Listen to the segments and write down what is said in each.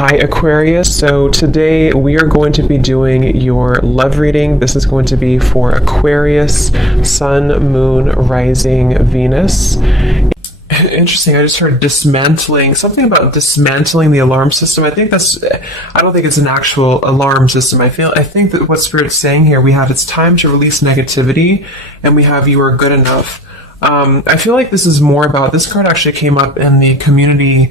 Hi Aquarius, so today we are going to be doing your love reading. This is going to be for Aquarius, Sun, Moon, Rising, Venus. Interesting, I just heard dismantling, something about dismantling the alarm system. I don't think it's an actual alarm system. I think that what Spirit's saying here, we have it's time to release negativity, and we have you are good enough. I feel like this is more about, this card actually came up in the community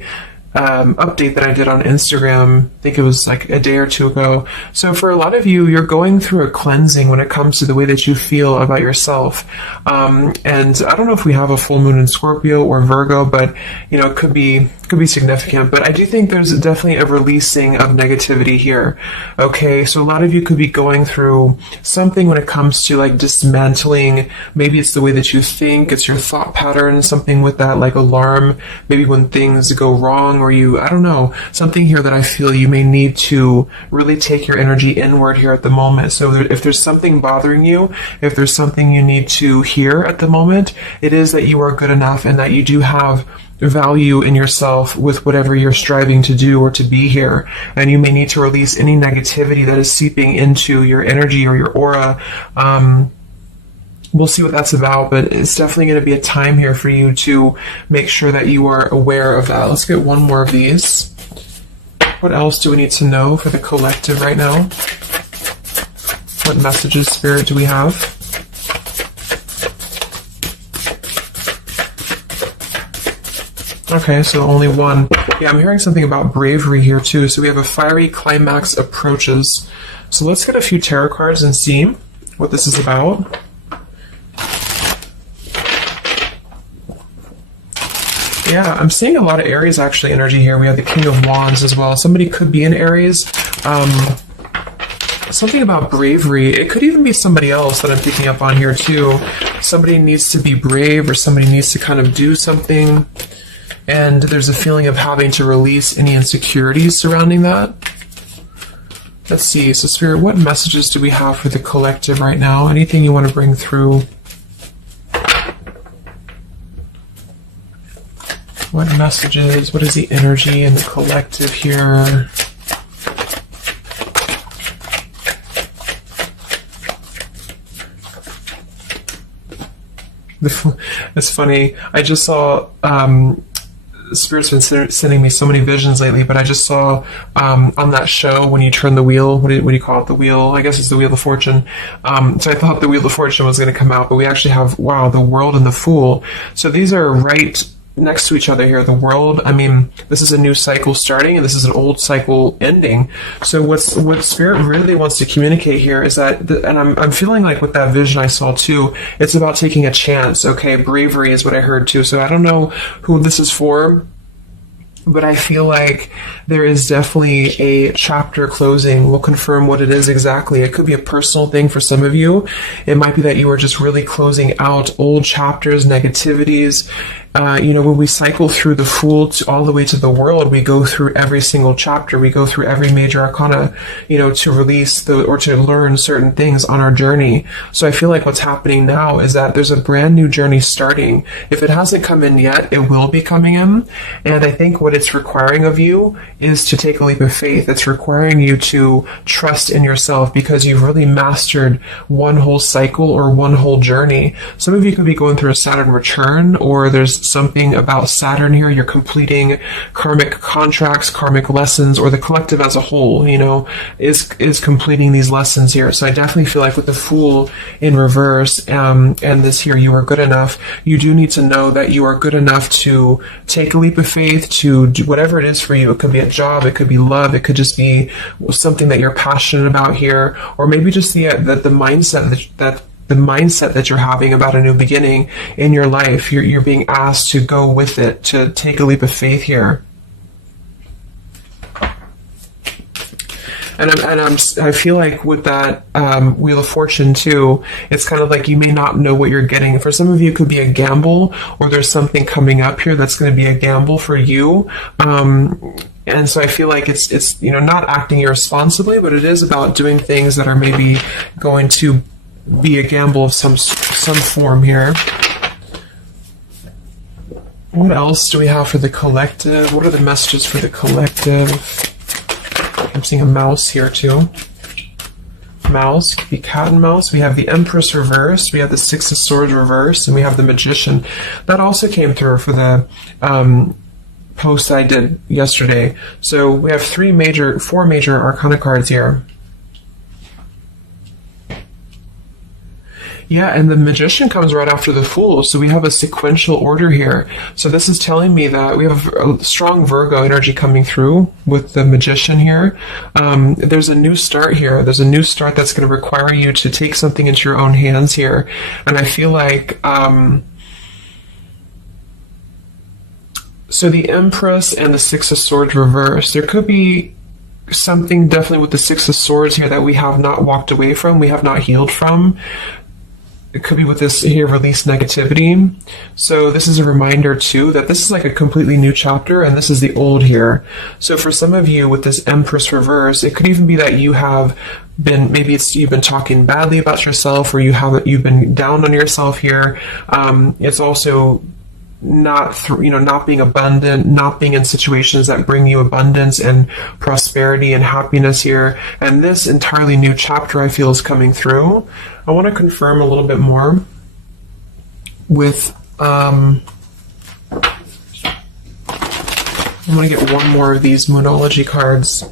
update that I did on Instagram. I think it was like a day or two ago. So for a lot of you, you're going through a cleansing when it comes to the way that you feel about yourself. And I don't know if we have a full moon in Scorpio or Virgo, but it could be significant. But I do think there's definitely a releasing of negativity here. Okay, so a lot of you could be going through something when it comes to like dismantling. Maybe it's the way that you think, it's your thought pattern, something with that like alarm, maybe when things go wrong, or I don't know, something here that I feel you may need to really take your energy inward here at the moment. So if there's something bothering you, if there's something you need to hear at the moment, it is that you are good enough and that you do have value in yourself with whatever you're striving to do or to be here. And you may need to release any negativity that is seeping into your energy or your aura. We'll see what that's about, but it's definitely going to be a time here for you to make sure that you are aware of that. Let's get one more of these. What else do we need to know for the collective right now? What messages, Spirit, do we have? Okay, so only one. Yeah, I'm hearing something about bravery here too. So we have a fiery climax approaches. So let's get a few tarot cards and see what this is about. Yeah, I'm seeing a lot of Aries actually energy here. We have the King of Wands as well. Somebody could be in Aries. Something about bravery. It could even be somebody else that I'm picking up on here too. Somebody needs to be brave, or somebody needs to kind of do something. And there's a feeling of having to release any insecurities surrounding that. Let's see. So Spirit, what messages do we have for the collective right now? Anything you want to bring through? What messages? What is the energy in the collective here? It's funny. I just saw Spirit's been sending me so many visions lately, but I just saw on that show when you turn the wheel, what do you call it? The wheel, I guess it's the Wheel of Fortune. So I thought the Wheel of Fortune was going to come out, but we actually have, wow, the World and the Fool. So these are right next to each other here. The World, I mean, this is a new cycle starting, and this is an old cycle ending. So what Spirit really wants to communicate here is that, and I'm feeling like with that vision I saw too, it's about taking a chance. Okay, bravery is what I heard too. So I don't know who this is for, but I feel like there is definitely a chapter closing. We'll confirm what it is exactly. It could be a personal thing for some of you. It might be that you are just really closing out old chapters, negativities. When we cycle through the Fool all the way to the World, we go through every single chapter. We go through every major arcana, to release or to learn certain things on our journey. So I feel like what's happening now is that there's a brand new journey starting. If it hasn't come in yet, it will be coming in. And I think what it's requiring of you is to take a leap of faith. It's requiring you to trust in yourself, because you've really mastered one whole cycle or one whole journey. Some of you could be going through a Saturn return, or there's something about Saturn here. You're completing karmic contracts, karmic lessons, or the collective as a whole, is completing these lessons here. So I definitely feel like with the Fool in reverse, and this here, you are good enough. You do need to know that you are good enough to take a leap of faith, to do whatever it is for you. It could be a job, it could be love, it could just be something that you're passionate about here, or maybe just the mindset that you're having about a new beginning in your life. You're being asked to go with it, to take a leap of faith here. And I feel like with that Wheel of Fortune too, it's kind of like you may not know what you're getting. For some of you, it could be a gamble, or there's something coming up here that's going to be a gamble for you. And so I feel like it's not acting irresponsibly, but it is about doing things that are maybe going to be a gamble of some form here. What else do we have for the collective? What are the messages for the collective? I'm seeing a mouse here too. Mouse, could be cat and mouse. We have the Empress reversed, we have the Six of Swords reversed, and we have the Magician. That also came through for the post I did yesterday. So we have four major Arcana cards here. Yeah, and the Magician comes right after the Fool, so we have a sequential order here. So this is telling me that we have a strong Virgo energy coming through with the Magician here. There's a new start here. There's a new start that's going to require you to take something into your own hands here. And I feel like... so the Empress and the Six of Swords reversed. There could be something definitely with the Six of Swords here that we have not walked away from, we have not healed from. It could be with this here, release negativity. So this is a reminder too that this is like a completely new chapter and this is the old here. So for some of you with this Empress reverse, it could even be that you have been, maybe you've been talking badly about yourself, or you've been down on yourself here. It's also not being abundant, not being in situations that bring you abundance and prosperity and happiness here. And this entirely new chapter I feel is coming through. I want to confirm a little bit more with I'm going to get one more of these Moonology cards.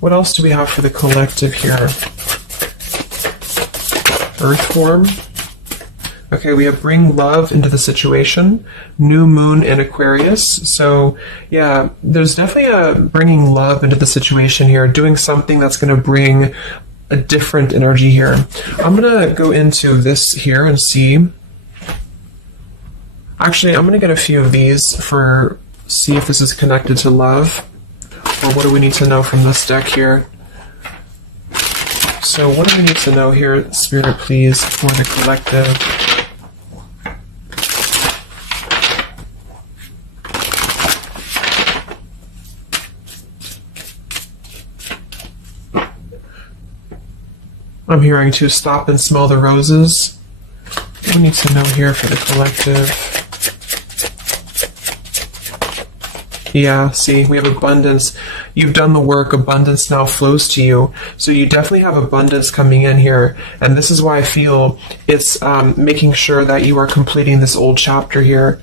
What else do we have for the collective here? Earth form. Okay, we have bring love into the situation, new moon in Aquarius. So yeah, there's definitely a bringing love into the situation here, doing something that's going to bring a different energy here. I'm going to go into this here and see. Actually, I'm going to get a few of these see if this is connected to love, or what do we need to know from this deck here. So what do we need to know here, Spirit, please, for the collective? I'm hearing to stop and smell the roses. What do we need to know here for the collective? Yeah, see, we have abundance. You've done the work. Abundance now flows to you. So you definitely have abundance coming in here. And this is why I feel it's making sure that you are completing this old chapter here.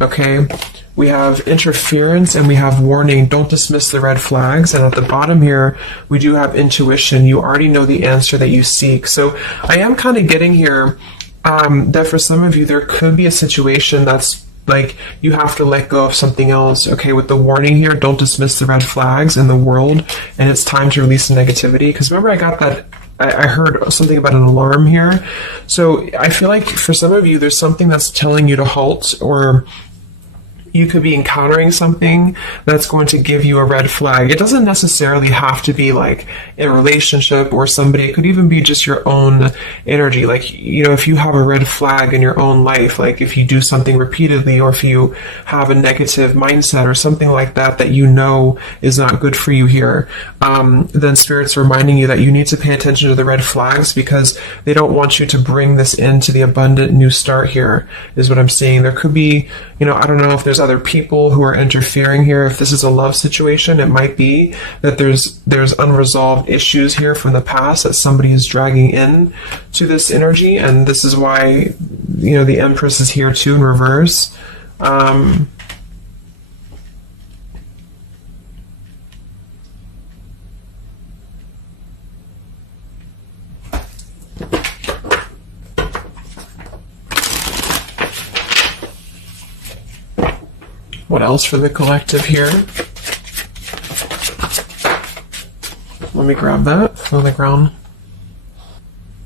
Okay? We have interference and we have warning. Don't dismiss the red flags. And at the bottom here, we do have intuition. You already know the answer that you seek. So I am kind of getting here that for some of you, there could be a situation that's like you have to let go of something else. Okay, with the warning here, don't dismiss the red flags in the world. And it's time to release the negativity. Because remember, I got that. I heard something about an alarm here. So I feel like for some of you, there's something that's telling you to halt, or you could be encountering something that's going to give you a red flag. It doesn't necessarily have to be like a relationship or somebody. It could even be just your own energy. Like, you know, if you have a red flag in your own life, like if you do something repeatedly, or if you have a negative mindset or something like that, that you know is not good for you here, then Spirit's reminding you that you need to pay attention to the red flags, because they don't want you to bring this into the abundant new start here, is what I'm seeing. There could be, you know, I don't know if there's other people who are interfering here. If this is a love situation, it might be that there's unresolved issues here from the past that somebody is dragging in to this energy, and this is why, you know, the Empress is here too in reverse. What else for the collective here? Let me grab that on the ground.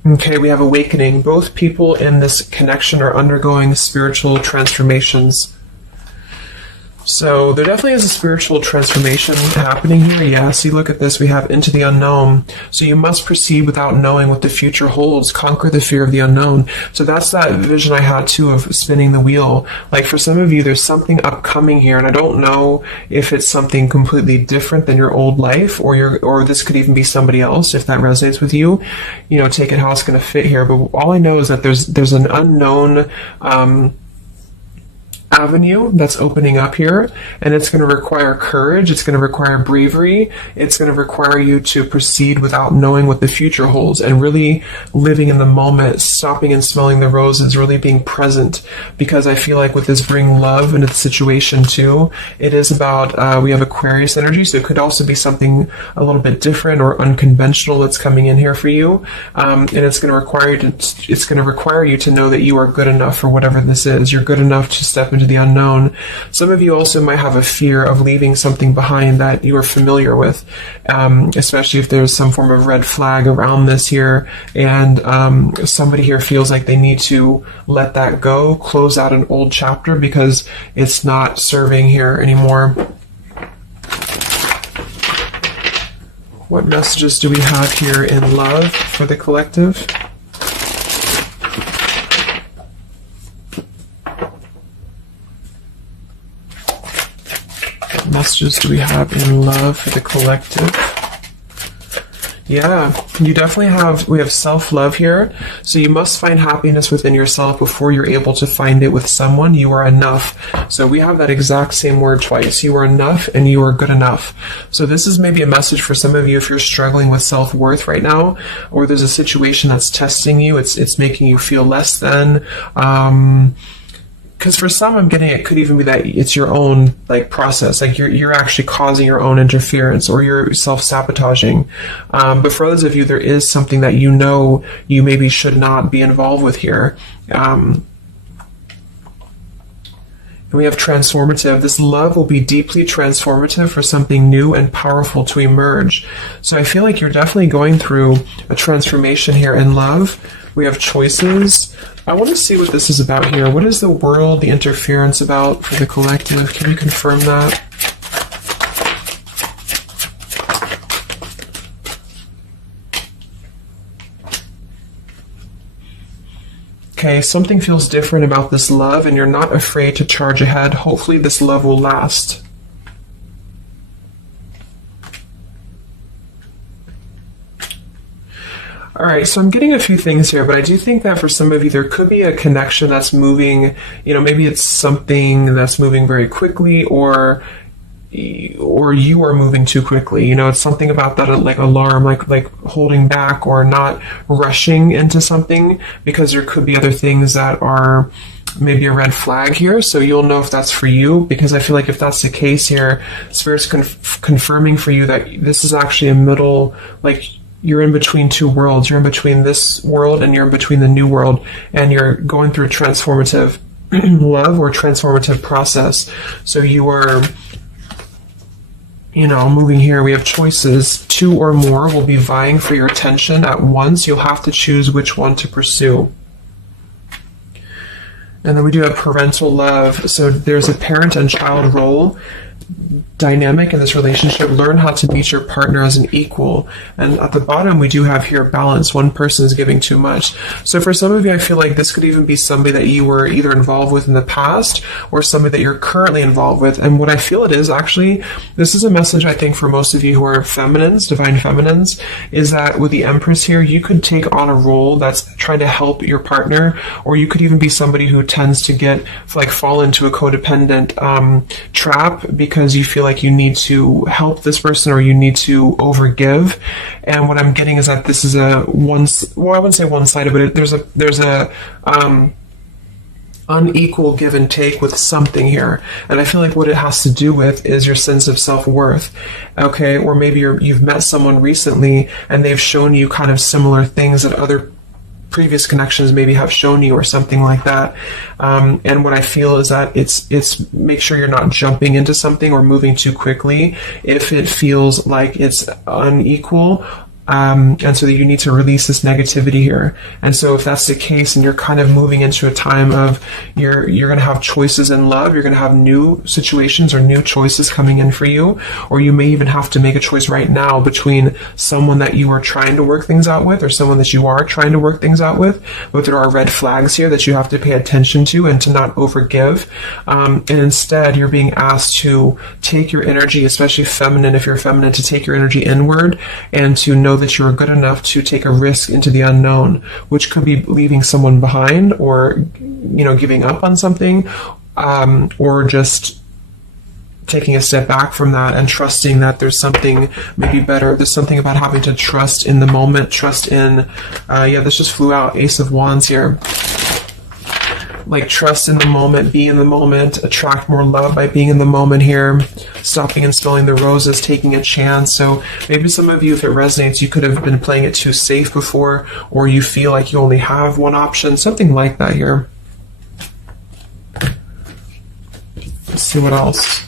Okay, we have awakening. Both people in this connection are undergoing spiritual transformations. So there definitely is a spiritual transformation happening here. Yeah, see, look at this. We have into the unknown. So you must proceed without knowing what the future holds. Conquer the fear of the unknown. So that's that vision I had too of spinning the wheel. Like for some of you, there's something upcoming here, and I don't know if it's something completely different than your old life, or this could even be somebody else. If that resonates with you, you know, take it how it's going to fit here. But all I know is that there's an unknown avenue that's opening up here, and it's going to require courage, it's going to require bravery, it's going to require you to proceed without knowing what the future holds, and really living in the moment, stopping and smelling the roses, really being present. Because I feel like with this bring love into the situation too, it is about, we have Aquarius energy, so it could also be something a little bit different or unconventional that's coming in here for you, and it's going to require you to know that you are good enough for whatever this is. You're good enough to step into the unknown. Some of you also might have a fear of leaving something behind that you are familiar with, especially if there's some form of red flag around this here, and somebody here feels like they need to let that go, close out an old chapter because it's not serving here anymore. What messages do we have here in love for the collective? Messages do we have in love for the collective? Yeah, you definitely we have self-love here. So you must find happiness within yourself before you're able to find it with someone. You are enough. So we have that exact same word twice. You are enough and you are good enough. So this is maybe a message for some of you if you're struggling with self-worth right now, or there's a situation that's testing you. It's making you feel less than. Because for some, I'm getting it could even be that it's your own process, you're actually causing your own interference, or you're self-sabotaging. But for others of you, there is something that you know you maybe should not be involved with here. And we have transformative. This love will be deeply transformative for something new and powerful to emerge. So I feel like you're definitely going through a transformation here in love. We have choices. I want to see what this is about here. What is the world, the interference about for the collective? Can you confirm that? Okay, something feels different about this love, and you're not afraid to charge ahead. Hopefully this love will last. All right, so I'm getting a few things here, but I do think that for some of you, there could be a connection that's moving, maybe it's something that's moving very quickly, or you are moving too quickly. It's something about that, alarm, like holding back or not rushing into something, because there could be other things that are maybe a red flag here. So you'll know if that's for you, because I feel like if that's the case here, Spirit's confirming for you that this is actually a middle, you're in between two worlds. You're in between this world and you're in between the new world, and you're going through a transformative love or transformative process. So you are, moving here. We have choices. Two or more will be vying for your attention at once. You'll have to choose which one to pursue. And then we do have parental love. So there's a parent and child role dynamic in this relationship. Learn how to meet your partner as an equal. And at the bottom, we do have here balance. One person is giving too much. So for some of you, I feel like this could even be somebody that you were either involved with in the past or somebody that you're currently involved with. And what I feel it is actually, this is a message I think for most of you who are feminines, divine feminines, is that with the Empress here, you could take on a role that's trying to help your partner, or you could even be somebody who tends to fall into a codependent trap because you feel like you need to help this person or you need to overgive. And what I'm getting is that this is I wouldn't say one-sided, but there's a unequal give and take with something here. And I feel like what it has to do with is your sense of self-worth. Okay, or maybe you've met someone recently and they've shown you kind of similar things that other previous connections maybe have shown you, or something like that. And what I feel is that it's make sure you're not jumping into something or moving too quickly if it feels like it's unequal. And so that you need to release this negativity here. And so if that's the case and you're kind of moving into a time of you're going to have choices in love, you're going to have new situations or new choices coming in for you, or you may even have to make a choice right now between someone that you are trying to work things out with or someone that you are trying to work things out with. But there are red flags here that you have to pay attention to and to not overgive. And instead, you're being asked to take your energy, especially feminine, if you're feminine, to take your energy inward and to know that you're good enough to take a risk into the unknown, which could be leaving someone behind or, giving up on something, or just taking a step back from that and trusting that there's something maybe better. There's something about having to trust in the moment, trust in, this just flew out, Ace of Wands here. Like trust in the moment, be in the moment, attract more love by being in the moment here, stopping and smelling the roses, taking a chance. So maybe some of you, if it resonates, you could have been playing it too safe before, or you feel like you only have one option, something like that here. Let's see what else.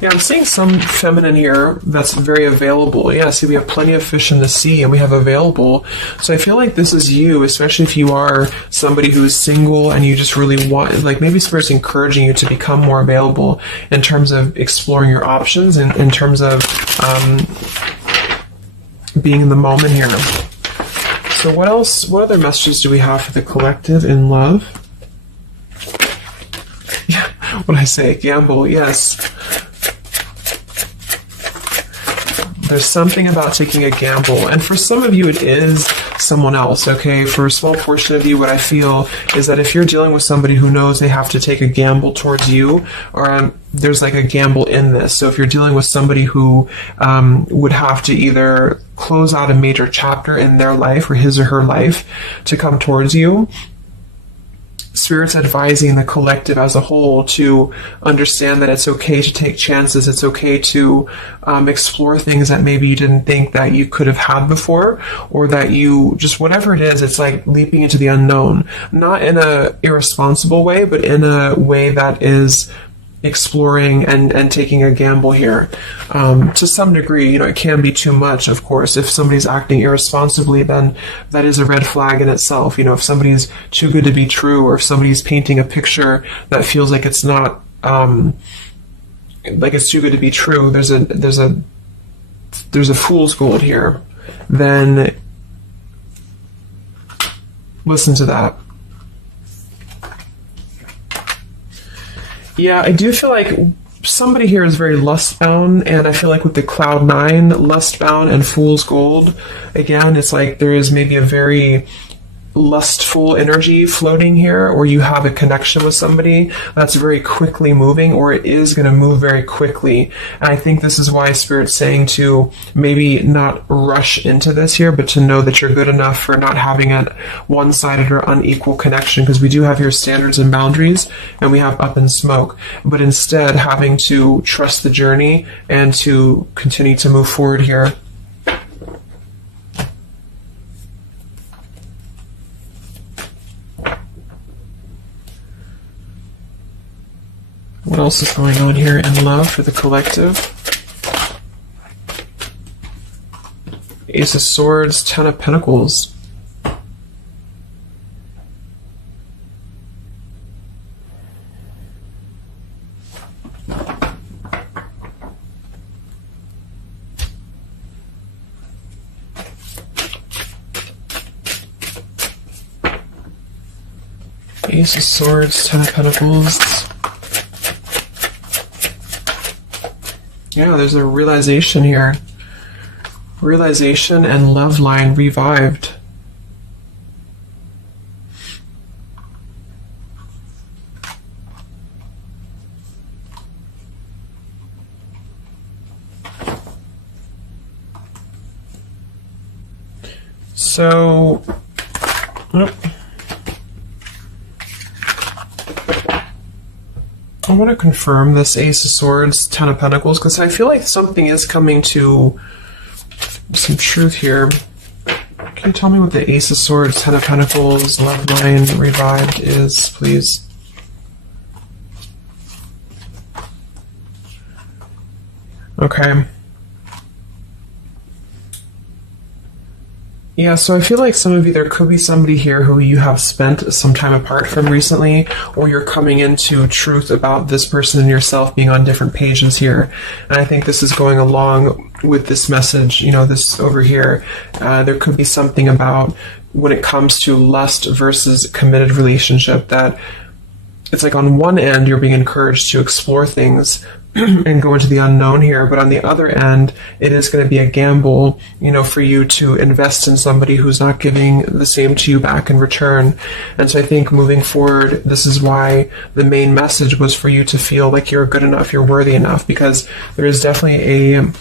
Yeah, I'm seeing some feminine here that's very available. Yeah, see, we have plenty of fish in the sea and we have available. So I feel like this is you, especially if you are somebody who is single and you just really want, like maybe Spirit's encouraging you to become more available in terms of exploring your options and in terms of being in the moment here. So what else, what other messages do we have for the collective in love? Yeah, what did I say? Gamble, yes. There's something about taking a gamble. And for some of you, it is someone else, okay? For a small portion of you, what I feel is that if you're dealing with somebody who knows they have to take a gamble towards you, or there's like a gamble in this. So if you're dealing with somebody who would have to either close out a major chapter in their life or his or her life to come towards you, Spirit's advising the collective as a whole to understand that it's okay to take chances. It's okay to explore things that maybe you didn't think that you could have had before, or that you just, whatever it is, it's like leaping into the unknown. Not in a irresponsible way, but in a way that is exploring and taking a gamble here. To some degree, it can be too much, of course. If somebody's acting irresponsibly, then that is a red flag in itself. If somebody's too good to be true, or if somebody's painting a picture that feels like it's not, like it's too good to be true, there's a fool's gold here, then listen to that. Yeah, I do feel like somebody here is very lust-bound, and I feel like with the Cloud 9, lust-bound and Fool's Gold, again, it's like there is maybe a very lustful energy floating here, or you have a connection with somebody that's very quickly moving, or it is going to move very quickly. And I think this is why Spirit's saying to maybe not rush into this here, but to know that you're good enough for not having a one-sided or unequal connection, because we do have your standards and boundaries, and we have up in smoke, but instead having to trust the journey and to continue to move forward here. What else is going on here in love for the collective? Ace of Swords, Ten of Pentacles. Ace of Swords, Ten of Pentacles. Yeah, there's a realization here. Realization and love line revived. So, I want to confirm this Ace of Swords, Ten of Pentacles, because I feel like something is coming to some truth here. Can you tell me what the Ace of Swords, Ten of Pentacles, love line revived is, please? Okay. Yeah, so I feel like some of you, there could be somebody here who you have spent some time apart from recently, or you're coming into truth about this person and yourself being on different pages here. And I think this is going along with this message, this over here. There could be something about when it comes to lust versus committed relationship that it's like on one end you're being encouraged to explore things and go into the unknown here. But on the other end, it is going to be a gamble, for you to invest in somebody who's not giving the same to you back in return. And so I think moving forward, this is why the main message was for you to feel like you're good enough, you're worthy enough, because there is definitely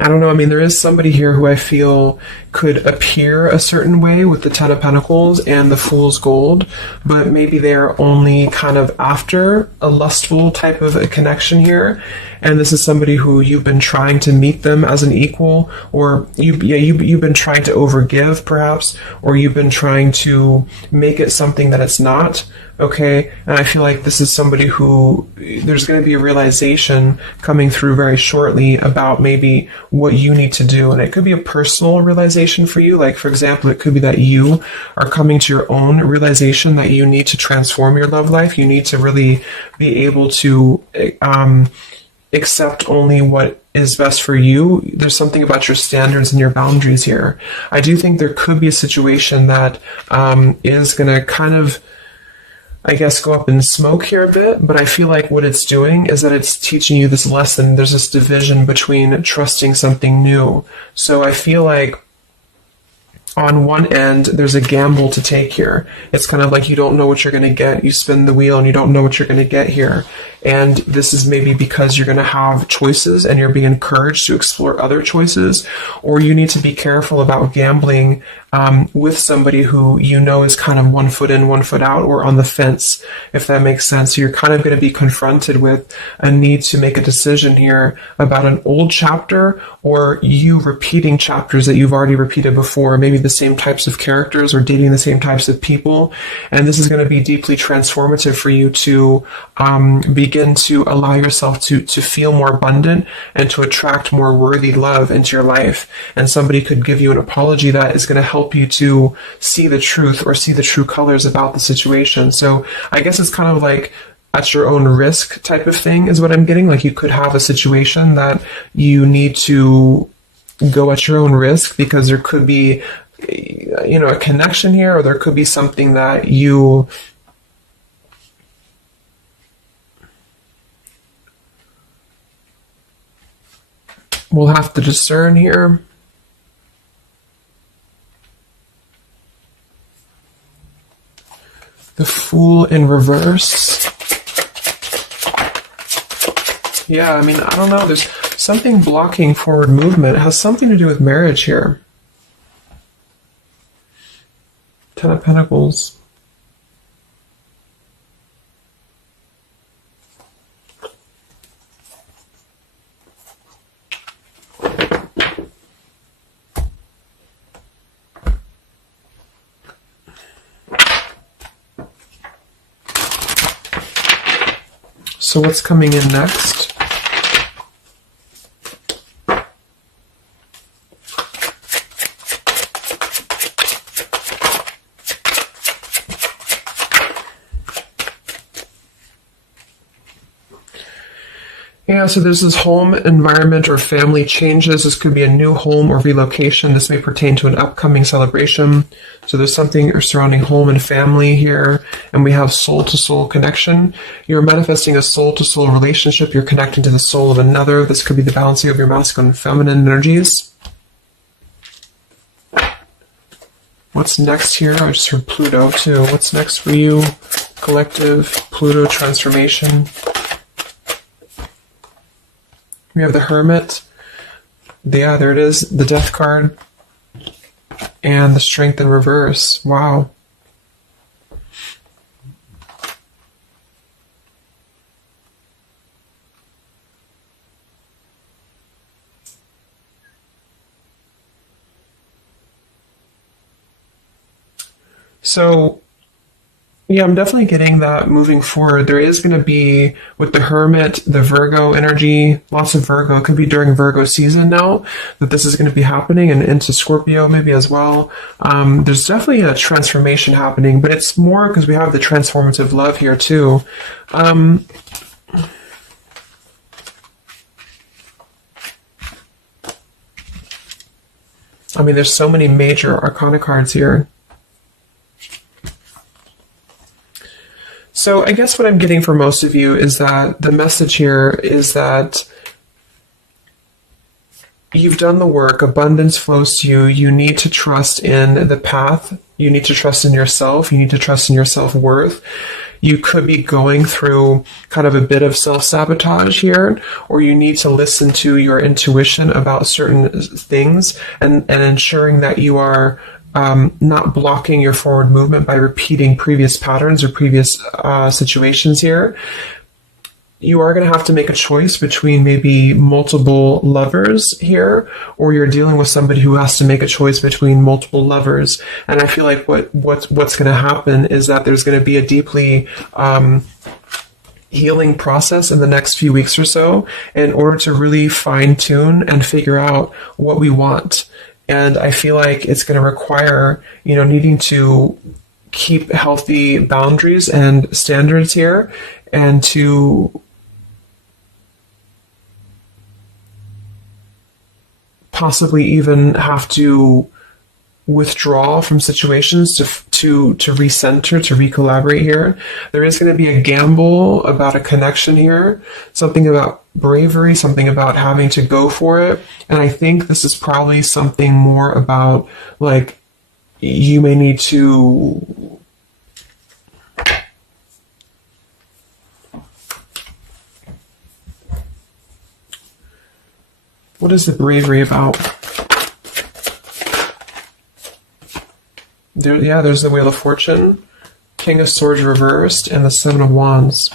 I don't know, I mean, there is somebody here who I feel could appear a certain way with the Ten of Pentacles and the Fool's Gold, but maybe they're only kind of after a lustful type of a connection here. And this is somebody who you've been trying to meet them as an equal, or you've been trying to overgive, perhaps, or you've been trying to make it something that it's not. Okay, and I feel like this is somebody who there's going to be a realization coming through very shortly about maybe what you need to do. And it could be a personal realization for you. Like, for example, it could be that you are coming to your own realization that you need to transform your love life. You need to really be able to accept only what is best for you. There's something about your standards and your boundaries here. I do think there could be a situation that is going to kind of, I guess, go up in smoke here a bit, but I feel like what it's doing is that it's teaching you this lesson. There's this division between trusting something new. So I feel like on one end, there's a gamble to take here. It's kind of like you don't know what you're going to get. You spin the wheel and you don't know what you're going to get here. And this is maybe because you're going to have choices and you're being encouraged to explore other choices, or you need to be careful about gambling with somebody who you know is kind of 1 foot in, 1 foot out, or on the fence, if that makes sense. So you're kind of going to be confronted with a need to make a decision here about an old chapter, or you repeating chapters that you've already repeated before, maybe the same types of characters or dating the same types of people. And this is going to be deeply transformative for you to begin to allow yourself to feel more abundant and to attract more worthy love into your life. And somebody could give you an apology that is going to help you to see the truth or see the true colors about the situation. So I guess it's kind of like at your own risk type of thing is what I'm getting. Like, you could have a situation that you need to go at your own risk because there could be, a connection here, or there could be something that you will have to discern here. The Fool in reverse. Yeah, I mean, I don't know. There's something blocking forward movement. It has something to do with marriage here. Ten of Pentacles. So what's coming in next? Yeah, so there's this home environment or family changes. This could be a new home or relocation. This may pertain to an upcoming celebration. So there's something surrounding home and family here. And we have soul-to-soul connection. You're manifesting a soul-to-soul relationship. You're connecting to the soul of another. This could be the balancing of your masculine and feminine energies. What's next here? I just heard Pluto too. What's next for you? Collective, Pluto transformation. We have the Hermit. Yeah, there it is. The Death card. And the Strength in reverse. Wow. So, yeah, I'm definitely getting that moving forward. There is going to be, with the Hermit, the Virgo energy, lots of Virgo. It could be during Virgo season now that this is going to be happening, and into Scorpio maybe as well. There's definitely a transformation happening, but it's more because we have the transformative love here too. I mean, there's so many major arcana cards here. So I guess what I'm getting for most of you is that the message here is that you've done the work, abundance flows to you, you need to trust in the path, you need to trust in yourself, you need to trust in your self-worth. You could be going through kind of a bit of self-sabotage here, or you need to listen to your intuition about certain things and ensuring that you are not blocking your forward movement by repeating previous patterns or previous situations here. You are going to have to make a choice between maybe multiple lovers here, or you're dealing with somebody who has to make a choice between multiple lovers. And I feel like what's going to happen is that there's going to be a deeply healing process in the next few weeks or so in order to really fine tune and figure out what we want. And I feel like it's going to require, needing to keep healthy boundaries and standards here, and to possibly even have to withdraw from situations to recenter, to recollaborate here. There is going to be a gamble about a connection here, something about bravery, something about having to go for it. And I think this is probably something more about, like, you may need to what is the bravery about? There's the Wheel of Fortune, King of Swords reversed, and the Seven of Wands.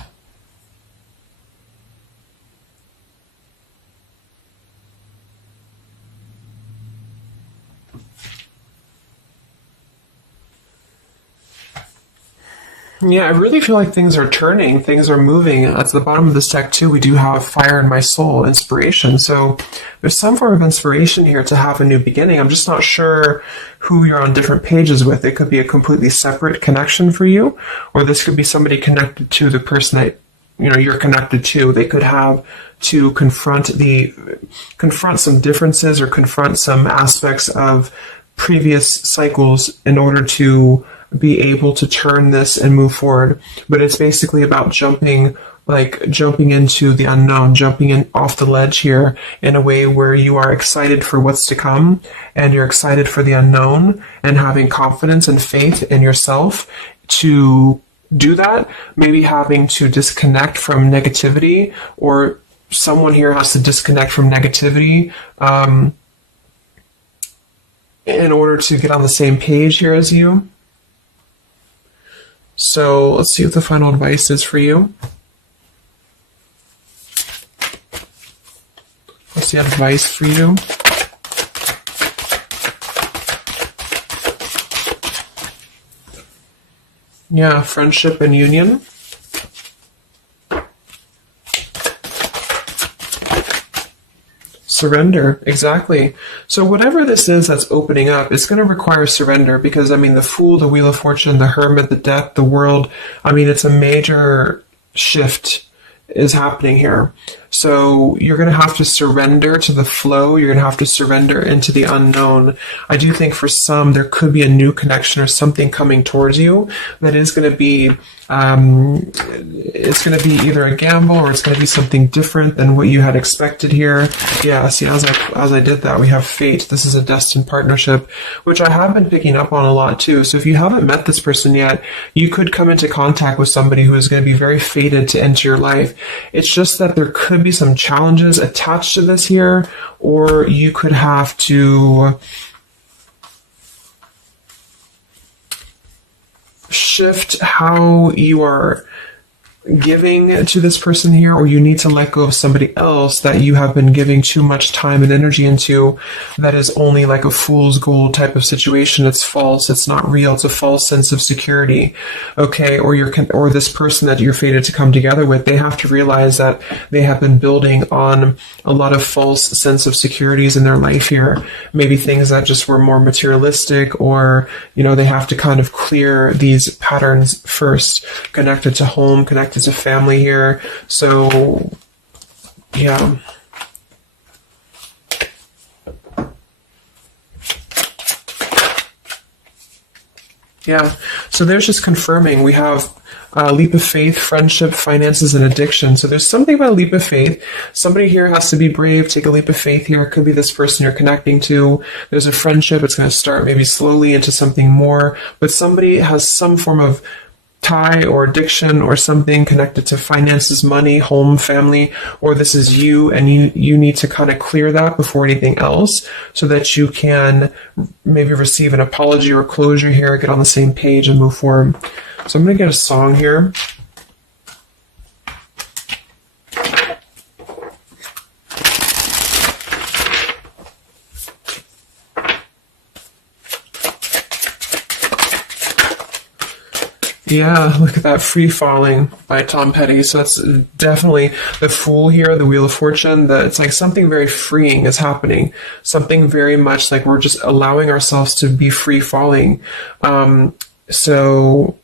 Yeah, I really feel like things are turning, things are moving. At the bottom of this deck, too, we do have Fire in My Soul, inspiration. So there's some form of inspiration here to have a new beginning. I'm just not sure who you're on different pages with. It could be a completely separate connection for you, or this could be somebody connected to the person that you're connected to. They could have to confront some differences or confront some aspects of previous cycles in order to be able to turn this and move forward. But it's basically about jumping into the unknown, jumping in off the ledge here in a way where you are excited for what's to come, and you're excited for the unknown, and having confidence and faith in yourself to do that. Maybe having to disconnect from negativity, or someone here has to disconnect from negativity in order to get on the same page here as you. So let's see what the final advice is for you. What's the advice for you? Yeah, friendship and union. Surrender, exactly. So whatever this is that's opening up, it's going to require surrender, because, the Fool, the Wheel of Fortune, the Hermit, the Death, the World, it's a major shift is happening here. So you're going to have to surrender to the flow. You're going to have to surrender into the unknown. I do think for some, there could be a new connection or something coming towards you that is going to be, it's going to be either a gamble, or it's going to be something different than what you had expected here. Yeah, see, as I did that, we have fate. This is a destined partnership, which I have been picking up on a lot too. So if you haven't met this person yet, you could come into contact with somebody who is going to be very fated to enter your life. It's just that there could be some challenges attached to this here, or you could have to shift how you are giving to this person here, or you need to let go of somebody else that you have been giving too much time and energy into, that is only like a fool's gold type of situation. It's false, it's not real, it's a false sense of security. Okay, or this person that you're fated to come together with, they have to realize that they have been building on a lot of false sense of securities in their life here. Maybe things that just were more materialistic, or they have to kind of clear these patterns first, connected to home, connected to family here. So yeah, Yeah. So there's just confirming. We have leap of faith, friendship, finances, and addiction. So there's something about a leap of faith. Somebody here has to be brave, take a leap of faith here. It could be this person you're connecting to. There's a friendship. It's going to start maybe slowly into something more. But somebody has some form of tie or addiction or something connected to finances, money, home, family, or this is you, and you need to kind of clear that before anything else so that you can maybe receive an apology or closure here, get on the same page and move forward. So I'm going to get a song here. Yeah, look at that, Free Falling by Tom Petty. So that's definitely the Fool here, the Wheel of Fortune. That it's like something very freeing is happening. Something very much like we're just allowing ourselves to be free falling. So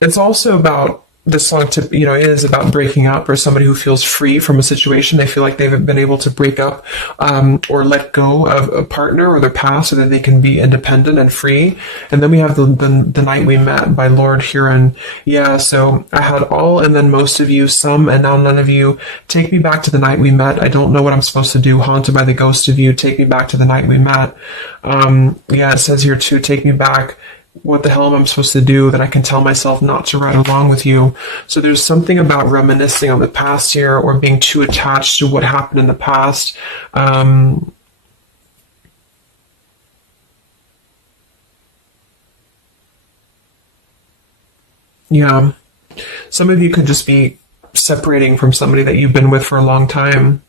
it's also about this song it is about breaking up, or somebody who feels free from a situation. They feel like they've been able to break up or let go of a partner or their past so that they can be independent and free. And then we have the Night We Met by Lord Huron. Yeah, so I had all and then most of you, some and now none of you. Take me back to the night we met. I don't know what I'm supposed to do. Haunted by the ghost of you. Take me back to the night we met. Yeah, it says here too, take me back. What the hell am I supposed to do that I can tell myself not to ride along with you? So there's something about reminiscing on the past here or being too attached to what happened in the past. Yeah. Some of you could just be separating from somebody that you've been with for a long time.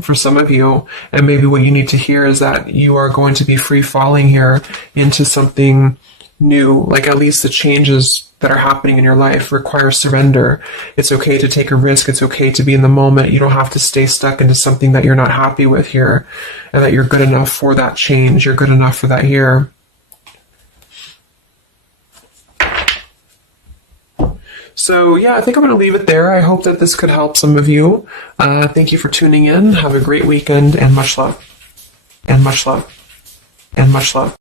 For some of you, and maybe what you need to hear is that you are going to be free falling here into something new. Like at least the changes that are happening in your life require surrender. It's okay to take a risk. It's okay to be in the moment. You don't have to stay stuck into something that you're not happy with here, and that you're good enough for that change. You're good enough for that here. So yeah, I think I'm going to leave it there. I hope that this could help some of you. Thank you for tuning in. Have a great weekend, and much love. And much love. And much love.